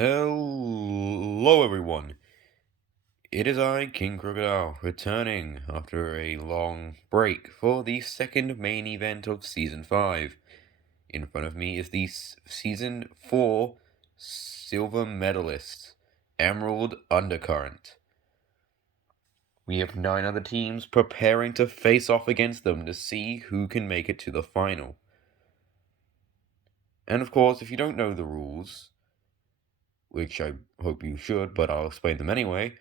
Hello everyone, it is I, King Crocodile, returning after a long break for the second main event of Season 5. In front of me is the Season 4 silver medalist, Emerald Undercurrent. We have 9 other teams preparing to face off against them to see who can make it to the final. And of course, if you don't know the rules, which I hope you should, but I'll explain them anyway.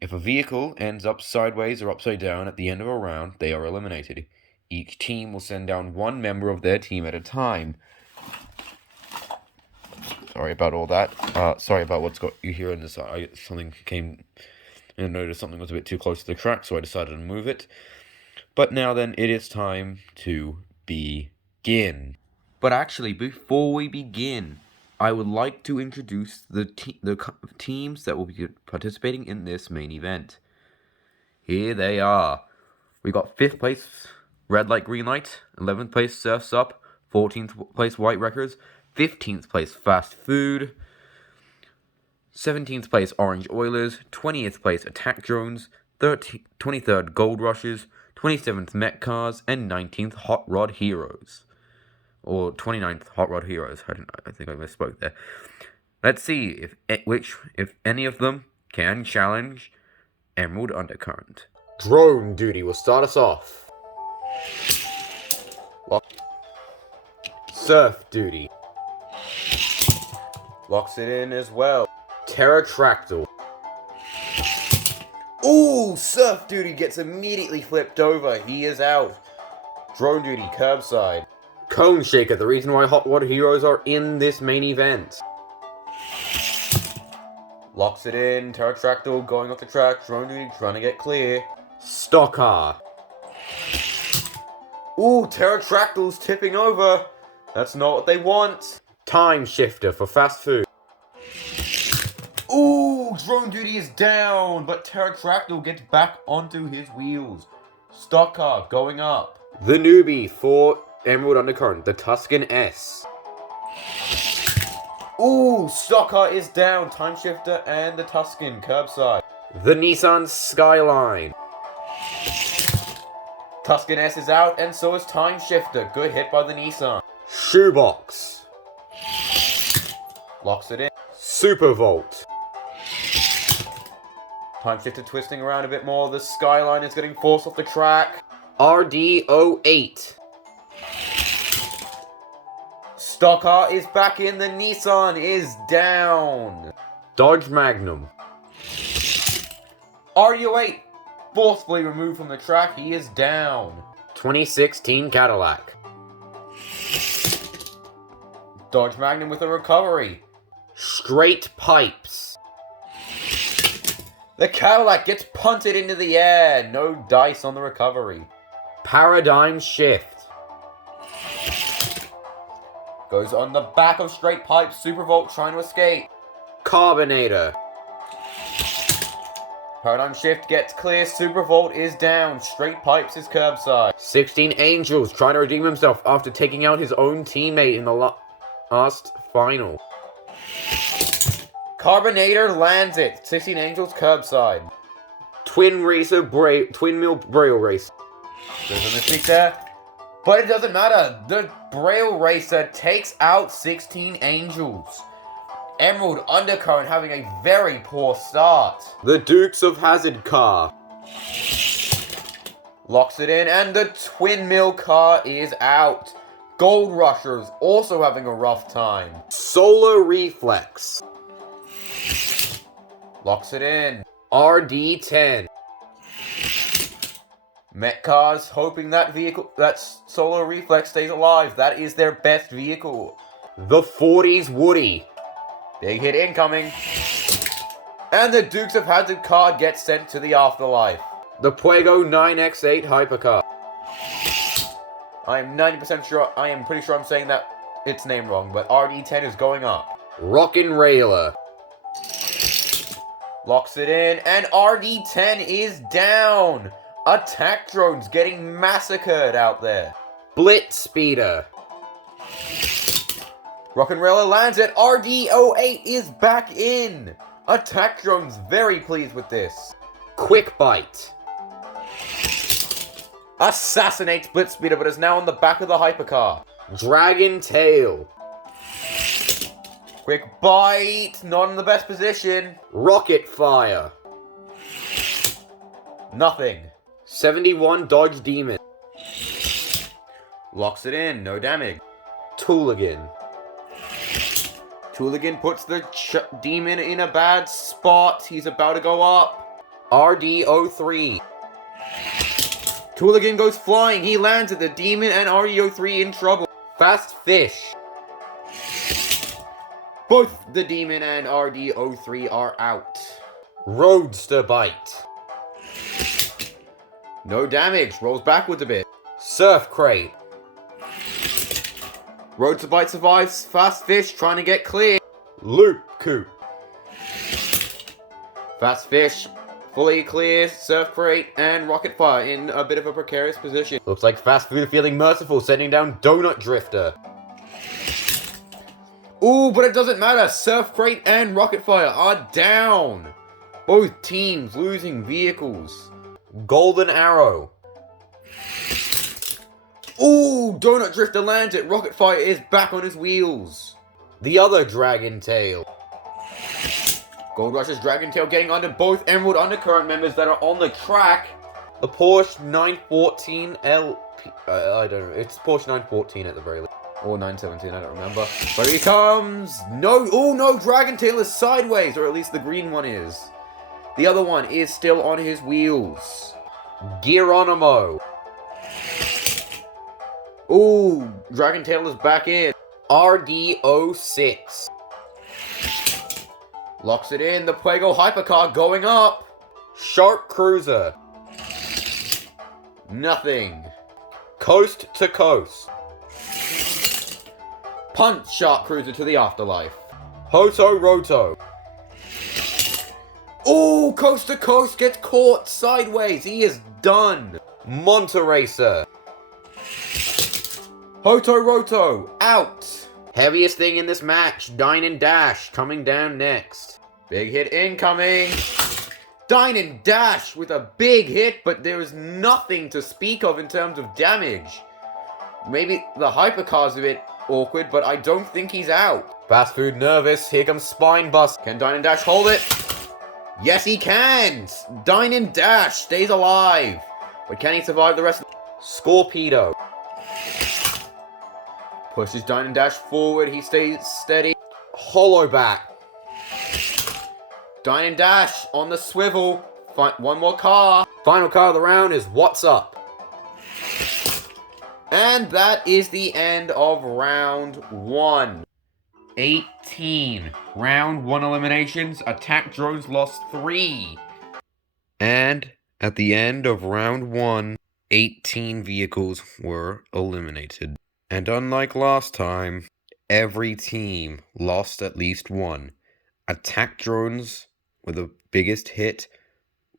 If a vehicle ends up sideways or upside down at the end of a round, they are eliminated. Each team will send down one member of their team at a time. Sorry about all that. Sorry about what's got you here in this. Something came and noticed something was a bit too close to the track, so I decided to move it. But now then, it is time to begin. But actually, before we begin, I would like to introduce the teams that will be participating in this main event. Here they are. We got 5th place, Red Light, Green Light. 11th place, Surf's Up. 14th place, White Wreckers. 15th place, Fast Food. 17th place, Orange Oilers. 20th place, Attack Drones. 23rd, Gold Rushes. 27th, Met Cars. And 19th, Hot Rod Heroes. Or 29th, Hot Rod Heroes. I think I misspoke there. Let's see if any of them can challenge Emerald Undercurrent. Drone duty will start us off. Surf duty. Locks it in as well. Pterotractyl. Ooh, Surf Duty gets immediately flipped over. He is out. Drone Duty, curbside. Cone Shaker, the reason why Hot Rod Heroes are in this main event. Locks it in. Pterotractyl going off the track. Drone Duty trying to get clear. Stocker. Ooh, Pterotractyl's tipping over. That's not what they want. Time Shifter for Fast Food. Ooh, Drone Duty is down, but Pterotractyl gets back onto his wheels. Stock car going up. The newbie for Emerald Undercurrent, the Tuscan S. Ooh, stock car is down. Time Shifter and the Tuscan curbside. The Nissan Skyline. Tuscan S is out, and so is Time Shifter. Good hit by the Nissan. Shoebox. Locks it in. Super Volt. Time Shifter twisting around a bit more. The Skyline is getting forced off the track. RD08. Stock car is back in. The Nissan is down. Dodge Magnum. RU8 forcefully removed from the track. He is down. 2016 Cadillac. Dodge Magnum with a recovery. Straight Pipes. The Cadillac gets punted into the air. No dice on the recovery. Paradigm Shift. Goes on the back of Straight Pipes. Supervolt trying to escape. Carbonator. Paradigm Shift gets clear. Supervolt is down. Straight Pipes is curbside. 16 Angels trying to redeem himself after taking out his own teammate in the last final. Carbonator lands it. 16 Angels curbside. Twin Mill Braille Race. There's a mistake there. But it doesn't matter. The Braille Racer takes out 16 Angels. Emerald Undercurrent having a very poor start. The Dukes of Hazzard car. Locks it in, and the Twin Mill car is out. Gold Rushers also having a rough time. Solar Reflex. Locks it in. RD10. Met Cars hoping that Solar Reflex stays alive. That is their best vehicle. The 40s Woody. Big hit incoming. And the Dukes of Hazzard car gets sent to the afterlife. The Puego 9X8 Hypercar. I am 90% sure, I am pretty sure I'm saying that its name wrong, but RD10 is going up. Rockin' Railer. Locks it in, and RD10 is down. Attack drones getting massacred out there. Blitz Speeder. Rock and Roller lands it. RD08 is back in. Attack Drone's very pleased with this. Quick Bite. Assassinates Blitzspeeder, but is now on the back of the hypercar. Dragon Tail. Quick Bite, not in the best position. Rocket Fire. Nothing. 71 Dodge Demon. Locks it in, no damage. Tooligan. Tooligan puts the demon in a bad spot. He's about to go up. RD03. Tooligan goes flying. He lands at the demon and RD03 in trouble. Fast Fish. Both the demon and RD03 are out. Roadster Bite. No damage. Rolls backwards a bit. Surf Crate. Roadster Bite survives. Fast Fish trying to get clear. Loop Coop. Fast Fish fully clear. Surf Crate and Rocket Fire in a bit of a precarious position. Looks like Fast Food feeling merciful, sending down Donut Drifter. Ooh, but it doesn't matter. Surf Crate and Rocket Fire are down. Both teams losing vehicles. Golden Arrow. Ooh, Donut Drifter lands it. Rocket Fire is back on his wheels. The other Dragon Tail. Gold Rush's Dragon Tail getting under both Emerald Undercurrent members that are on the track. The Porsche 914 LP. I don't know. It's Porsche 914 at the very least. Or 917, I don't remember. But here he comes. No. Oh, no. Dragon Tail is sideways. Or at least the green one is. The other one is still on his wheels. Geronimo. Ooh, Dragon Tail is back in. RD06. Locks it in. The Fuego Hypercar going up. Shark Cruiser. Nothing. Coast to Coast. Punch Shark Cruiser to the afterlife. Hoto Roto. Ooh, Coast to Coast gets caught sideways. He is done. Monteracer. Hoto Roto, out. Heaviest thing in this match, Dine and Dash, coming down next. Big hit incoming. Dine and Dash with a big hit, but there is nothing to speak of in terms of damage. Maybe the hypercar's a bit awkward, but I don't think he's out. Fast Food nervous, here comes Spine Bust. Can Dine and Dash hold it? Yes, he can. Dine and Dash stays alive. But can he survive the rest of the... Scorpedo. Pushes Dine and Dash forward. He stays steady. Hollowback. Dine and Dash on the swivel. One more car. Final car of the round is What's Up. And that is the end of round 1. 18. Round 1 eliminations. Attack Drones lost 3. And at the end of round 1, 18 vehicles were eliminated. And unlike last time, every team lost at least one. Attack Drones were the biggest hit,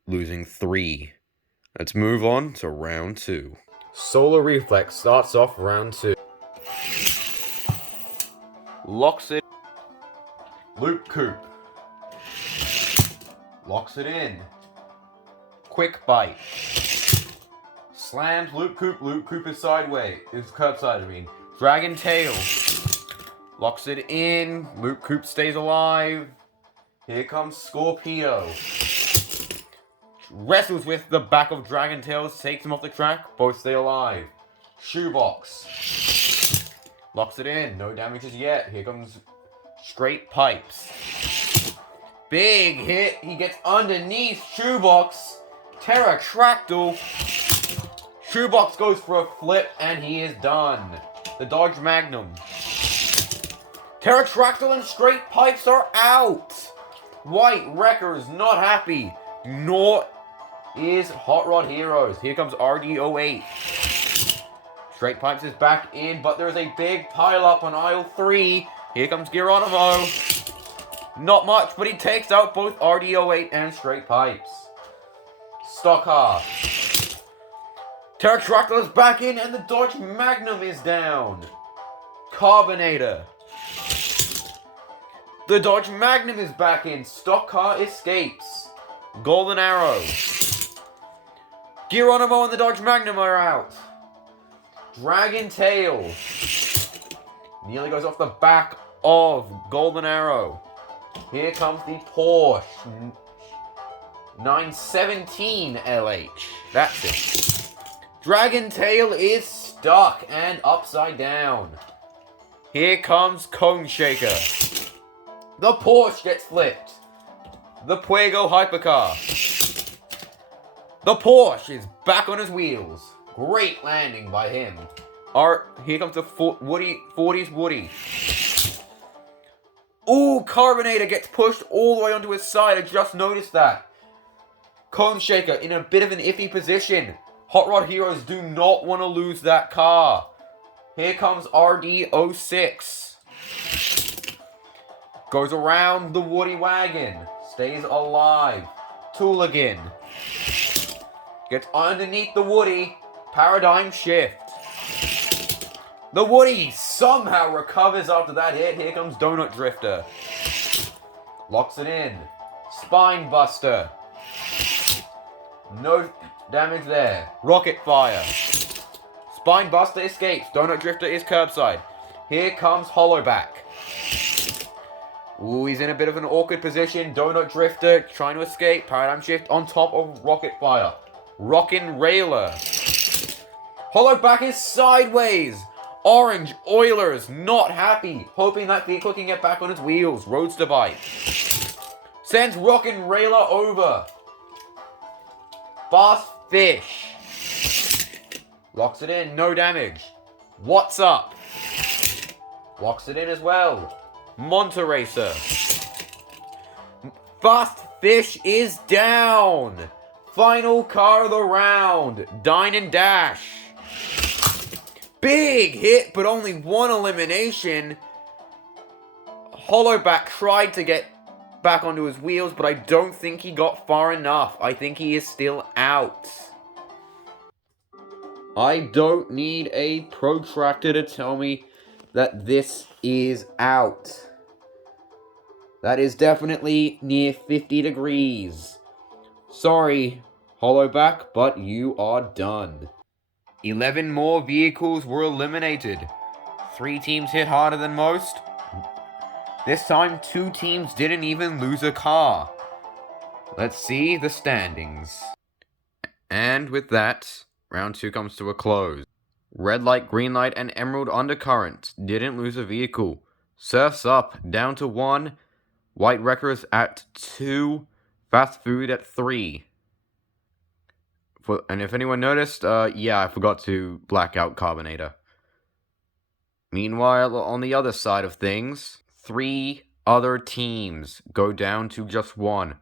losing 3. Let's move on to round 2. Solar Reflex starts off round 2. Locks it. Loop Coop. Locks it in. Quick Bite. Slams Loop Coop is sideways. Is curbside, I mean. Dragon Tail. Locks it in. Loop Coop stays alive. Here comes Scorpedo. Wrestles with the back of Dragon Tails. Takes him off the track. Both stay alive. Shoebox. Locks it in. No damages yet. Here comes Straight Pipes. Big hit. He gets underneath Shoebox. Pterodactyl. Shoebox goes for a flip, and he is done. The Dodge Magnum. Pterodactyl and Straight Pipes are out. White Wrecker's not happy. Nor is Hot Rod Heroes. Here comes RD08. Straight Pipes is back in, but there's a big pile up on aisle 3. Here comes Geronimo. Not much, but he takes out both RD08 and Straight Pipes. Stockcar. Pterodactyl is back in, and the Dodge Magnum is down. Carbonator. The Dodge Magnum is back in. Stock car escapes. Golden Arrow. Geronimo and the Dodge Magnum are out. Dragon Tail. Nearly goes off the back of Golden Arrow. Here comes the Porsche 917 LH. That's it. Dragon Tail is stuck and upside down. Here comes Cone Shaker. The Porsche gets flipped. The Puego Hypercar. The Porsche is back on his wheels. Great landing by him. Here comes the 40's Woody. Ooh, Carbonator gets pushed all the way onto his side. I just noticed that. Cone Shaker in a bit of an iffy position. Hot Rod Heroes do not want to lose that car. Here comes RD06. Goes around the Woody wagon. Stays alive. Tooligan. Gets underneath the Woody. Paradigm shift. The Woody somehow recovers after that hit. Here comes Donut Drifter. Locks it in. Spine Buster. No damage there. Rocket Fire. Spine Buster escapes. Donut Drifter is curbside. Here comes Hollowback. Ooh, he's in a bit of an awkward position. Donut Drifter trying to escape. Paradigm Shift on top of Rocket Fire. Rockin' Railer. Hollowback is sideways. Orange Oilers not happy. Hoping that vehicle can get back on its wheels. Roadster Bite. Sends Rockin' Railer over. Fast Fish. Locks it in. No damage. What's up? Locks it in as well. Monta Racer. Fast Fish is down. Final car of the round. Dine and Dash. Big hit, but only one elimination. Hollowback tried to get back onto his wheels, but I don't think he got far enough. I think he is still out. I don't need a protractor to tell me that this is out. That is definitely near 50 degrees. Sorry, Hollowback, but you are done. 11 more vehicles were eliminated. 3 teams hit harder than most. This time, 2 teams didn't even lose a car. Let's see the standings. And with that, round 2 comes to a close. Red Light, Green Light, and Emerald Undercurrent didn't lose a vehicle. Surf's Up down to 1. White Wreckers at 2. Fast Food at 3. And if anyone noticed, yeah, I forgot to black out Carbonator. Meanwhile, on the other side of things, 3 other teams go down to just 1.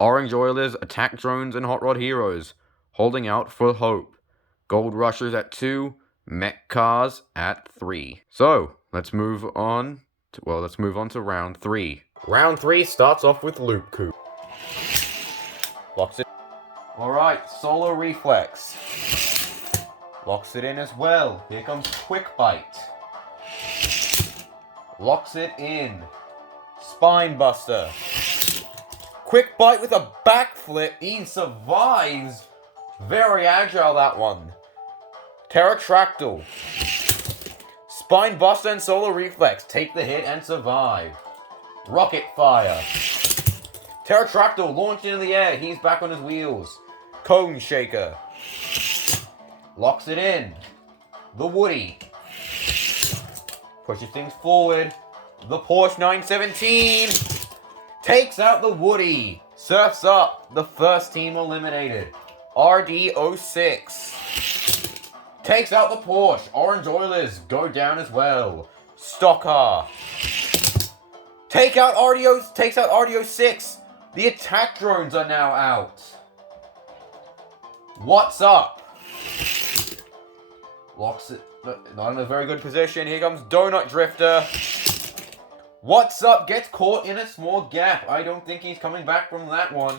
Orange Oilers, Attack Drones, and Hot Rod Heroes, holding out for hope. Gold Rushers at 2, Mech Cars at 3. So, let's move on to round 3. Round 3 starts off with Loop Coupe. Locks it. Alright, Solar Reflex. Locks it in as well. Here comes Quick Bite. Locks it in. Spine Buster. Quick Bite with a backflip. He survives. Very agile, that one. Pterotractyl. Spine Buster and Solar Reflex take the hit and survive. Rocket Fire. Pterotractyl launched into the air. He's back on his wheels. Cone Shaker. Locks it in. The Woody. Pushes things forward. The Porsche 917 takes out the Woody. Surf's Up. The first team eliminated. RD06 takes out the Porsche. Orange Oilers go down as well. Stock car takes out RD06. The Attack Drones are now out. What's Up? Locks it. Not in a very good position. Here comes Donut Drifter. What's Up gets caught in a small gap. I don't think he's coming back from that one.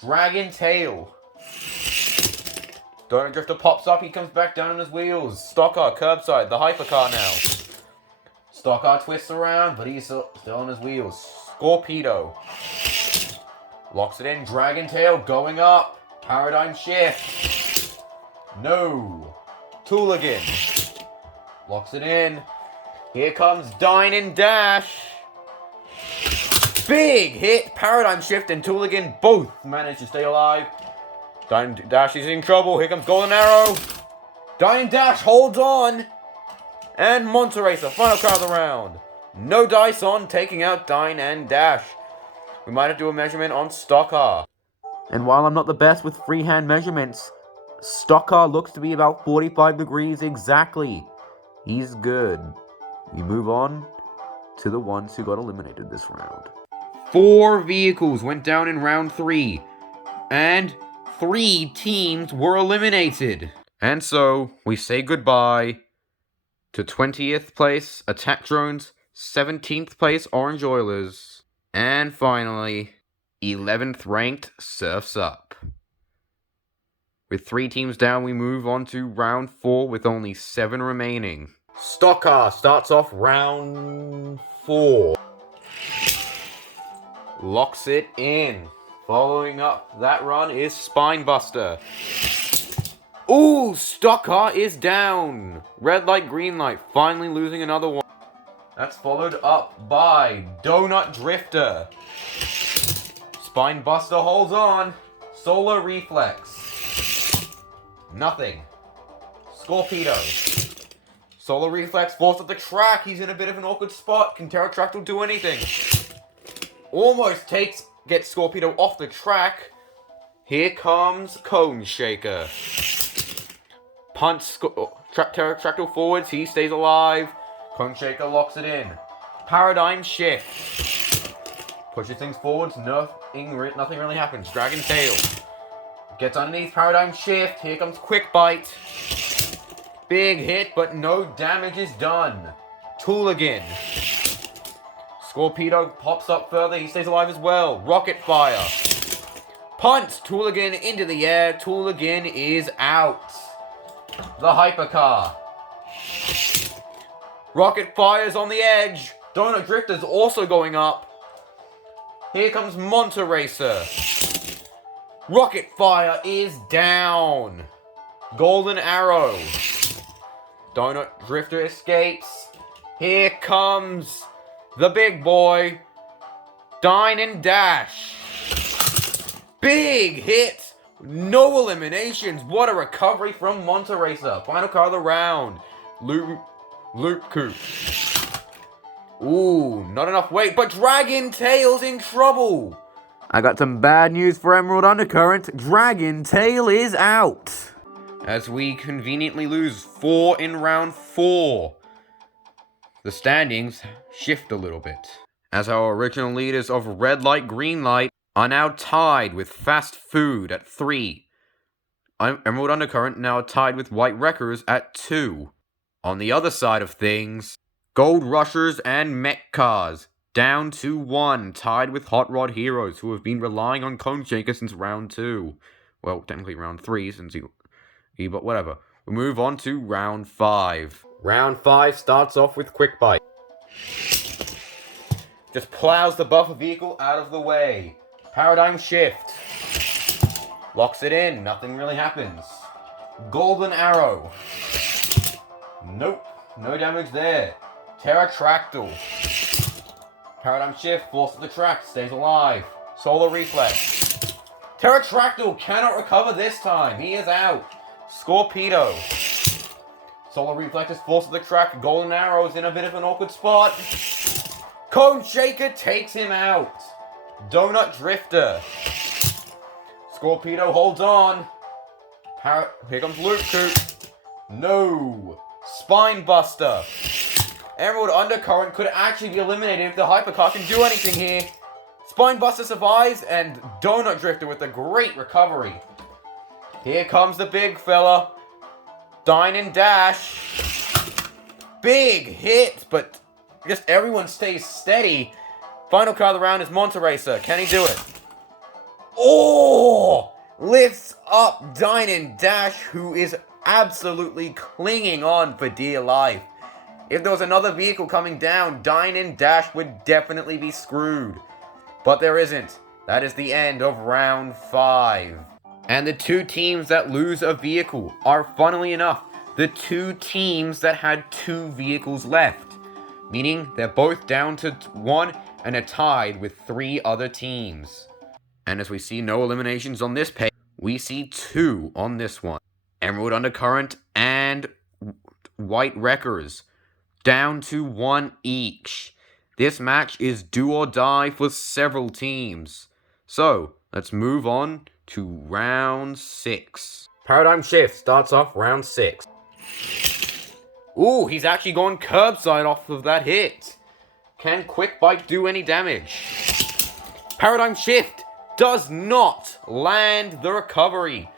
Dragon Tail. Donut Drifter pops up. He comes back down on his wheels. Stock car, curbside. The hypercar now. Stock car twists around, but he's still on his wheels. Scorpedo. Locks it in. Dragon Tail going up. Paradigm Shift. No. Tooligan. Locks it in. Here comes Dine and Dash. Big hit. Paradigm Shift and Tooligan both manage to stay alive. Dine and Dash is in trouble. Here comes Golden Arrow. Dine and Dash holds on. And Monteracer, final card of the round. No dice on taking out Dine and Dash. We might have to do a measurement on Stockar. And while I'm not the best with freehand measurements, Stockar looks to be about 45 degrees exactly. He's good. We move on to the ones who got eliminated this round. 4 vehicles went down in round 3. And 3 teams were eliminated. And so, we say goodbye to 20th place Attack Drones, 17th place Orange Oilers, and finally, 11th ranked Surfs Up. With 3 teams down, we move on to round 4 with only 7 remaining. Stockar starts off round 4. Locks it in. Following up that run is Spinebuster. Ooh, Stockar is down. Red light, green light, finally losing another one. That's followed up by Donut Drifter. Spinebuster holds on. Solar Reflex. Nothing. Scorpedo. Solar Reflex forced up the track. He's in a bit of an awkward spot. Can Pterotractyl do anything? Almost gets Scorpedo off the track. Here comes Cone Shaker. Punts Pterotractyl forwards, he stays alive. Cone Shaker locks it in. Paradigm Shift. Pushes things forwards, nothing really happens. Dragon Tail. Gets underneath Paradigm Shift, here comes Quick Bite. Big hit, but no damage is done. Tooligan. Scorpedo pops up further, he stays alive as well. Rocket Fire. Punts Tooligan into the air, Tooligan is out. The Hypercar. Rocket Fire's on the edge. Donut Drifter's also going up. Here comes Monteracer. Rocket Fire is down. Golden Arrow. Donut Drifter escapes. Here comes the big boy. Dine and Dash. Big hit. No eliminations. What a recovery from Monteracer. Final card of the round. Loop Coop. Ooh, not enough weight, but Dragon Tail's in trouble. I got some bad news for Emerald Undercurrent. Dragon Tail is out. As we conveniently lose 4 in round 4. The standings shift a little bit. As our original leaders of Red Light, Green Light are now tied with Fast Food at 3. Emerald Undercurrent now tied with White Wreckers at 2. On the other side of things, Gold Rushers and Mech Cars down to 1, tied with Hot Rod Heroes, who have been relying on Cone Shaker since round 2. Well, technically round 3, since but whatever. We move on to round 5. Round 5 starts off with Quick Bite. Just plows the buffer vehicle out of the way. Paradigm Shift. Locks it in. Nothing really happens. Golden Arrow. Nope. No damage there. Pterotractyl. Paradigm Shift. Forces the track. Stays alive. Solar Reflex. Pterotractyl cannot recover this time. He is out. Scorpedo. Solar Reflex is forced to the track. Golden Arrow's in a bit of an awkward spot. Cone Shaker takes him out. Donut Drifter. Scorpedo holds on. Here comes Loop Coop. No. Spinebuster. Emerald Undercurrent could actually be eliminated if the Hypercar can do anything here. Spinebuster survives, and Donut Drifter with a great recovery. Here comes the big fella. Dine and Dash. Big hit, but just everyone stays steady. Final card of the round is Monteracer. Can he do it? Oh! Lifts up Dine and Dash, who is absolutely clinging on for dear life. If there was another vehicle coming down, Dine and Dash would definitely be screwed. But there isn't. That is the end of round 5. And the 2 teams that lose a vehicle are, funnily enough, the 2 teams that had 2 vehicles left. Meaning they're both down to 1 and are tied with 3 other teams. And as we see no eliminations on this page, we see 2 on this one. Emerald Undercurrent and White Wreckers, down to 1 each. This match is do or die for several teams. So, let's move on to round 6. Paradigm Shift starts off round 6. Ooh, he's actually gone curbside off of that hit. Can Quick Bite do any damage? Paradigm Shift does not land the recovery.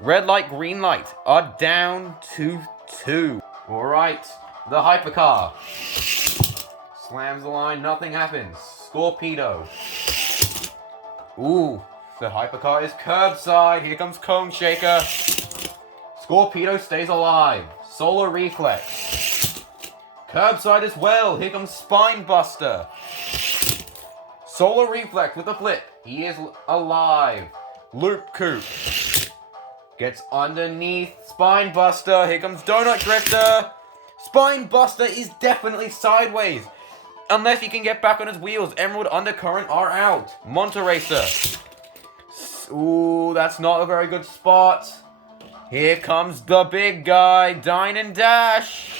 Red light, green light are down to 2. Alright, the Hypercar slams the line, nothing happens. Scorpedo. Ooh, the Hypercar is curbside. Here comes Cone Shaker. Scorpedo stays alive. Solar Reflex. Curbside as well. Here comes Spine Buster. Solar Reflex with a flip. He is alive. Loop Coop gets underneath Spine Buster. Here comes Donut Drifter. Spine Buster is definitely sideways. Unless he can get back on his wheels. Emerald Undercurrent are out. Monteracer. Ooh, that's not a very good spot. Here comes the big guy. Dine and Dash.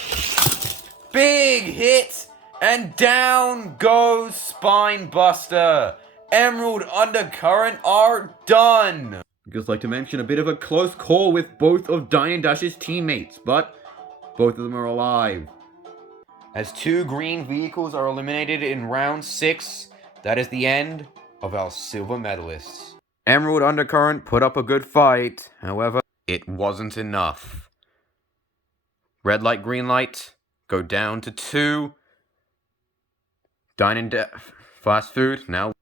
Big hit. And down goes Spine Buster. Emerald Undercurrent are done. I'd just like to mention a bit of a close call with both of Dine and Dash's teammates, but both of them are alive. As 2 green vehicles are eliminated in round 6, that is the end of our silver medalists. Emerald Undercurrent put up a good fight, however, it wasn't enough. Red light, green light go down to 2. Dine and Fast Food now.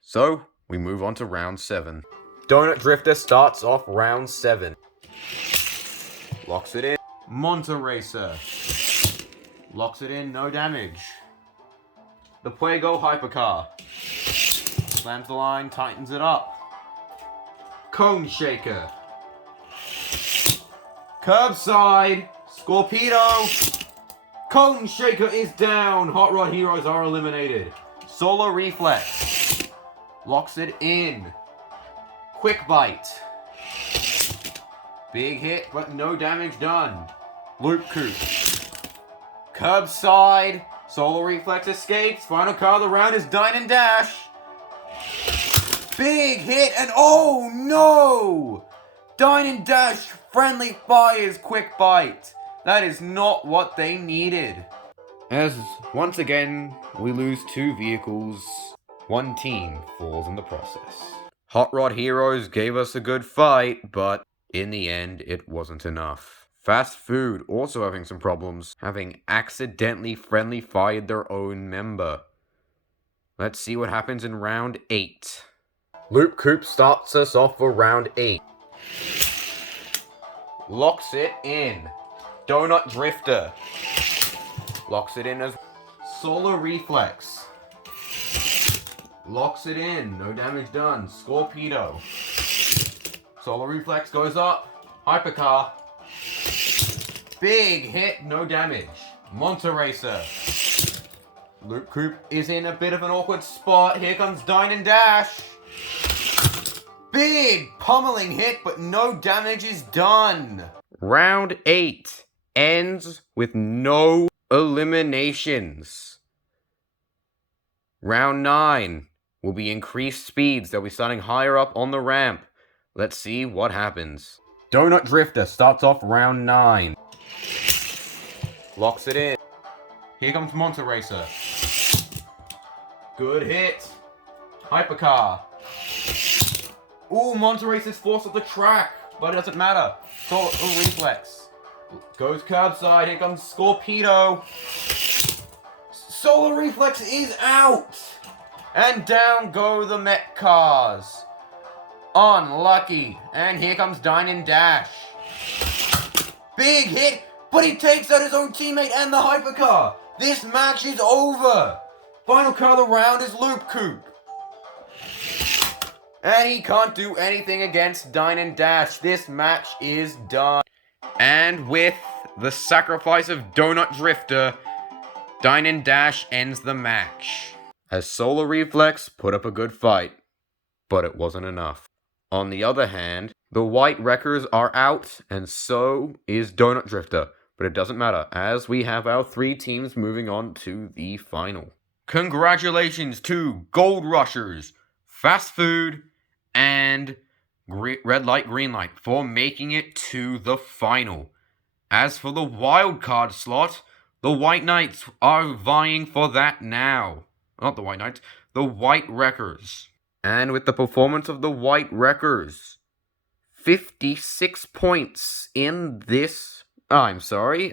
So, we move on to round 7. Donut Drifter starts off round 7. Locks it in. Monteracer. Locks it in, no damage. The Fuego Hypercar. Slams the line, tightens it up. Cone Shaker. Curbside. Scorpedo. Cone Shaker is down. Hot Rod Heroes are eliminated. Solar Reflex. Locks it in. Quick Bite. Big hit, but no damage done. Loop Coop. Curbside. Solar Reflex escapes. Final car of the round is Dine and Dash. Big hit, and oh no! Dine and Dash friendly fires Quick Bite. That is not what they needed. As once again we lose 2 vehicles, 1 team falls in the process. Hot Rod Heroes gave us a good fight, but in the end it wasn't enough. Fast Food also having some problems, having accidentally friendly fired their own member. Let's see what happens in round 8. Loop Coop starts us off for round 8. Locks it in. Donut Drifter. Locks it in as Solar Reflex. Locks it in. No damage done. Scorpedo. Solar Reflex goes up. Hypercar. Big hit. No damage. Monteracer. Loop Coop is in a bit of an awkward spot. Here comes Dine and Dash. Big pummeling hit, but no damage is done. Round 8 ends with no eliminations. Round 9 will be increased speeds. They'll be starting higher up on the ramp. Let's see what happens. Donut Drifter starts off round 9. Locks it in. Here comes Monteracer. Good hit. Hypercar. Ooh, Monteracer's forced off the track, but it doesn't matter. Solar Reflex. Goes curbside. Here comes Scorpedo. Solar Reflex is out. And down go the Met cars. Unlucky. And here comes Dine and Dash. Big hit, but he takes out his own teammate and the Hypercar. This match is over. Final car of the round is Loop Coop. And he can't do anything against Dine and Dash. This match is done. And with the sacrifice of Donut Drifter, Dine and Dash ends the match. As Solar Reflex put up a good fight, but it wasn't enough. On the other hand, the White Wreckers are out, and so is Donut Drifter. But it doesn't matter, as we have our 3 teams moving on to the final. Congratulations to Gold Rushers, Fast Food, and Red Light, Green Light for making it to the final. As for the wildcard slot, the White Knights are vying for that now. Not the White Knights, the White Wreckers. And with the performance of the White Wreckers, 56 points in this... I'm sorry,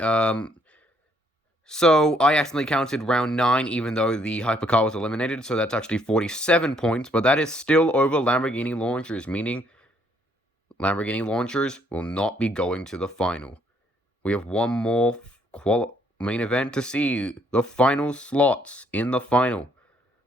so I accidentally counted round 9 even though the hypercar was eliminated, so that's actually 47 points, but that is still over Lamborghini Launchers, meaning Lamborghini Launchers will not be going to the final. We have one more main event to see, the final slots in the final.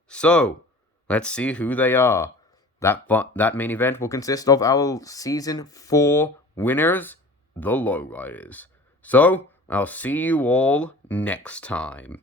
So, let's see who they are. That main event will consist of our Season 4 winners, the Lowriders. So, I'll see you all next time.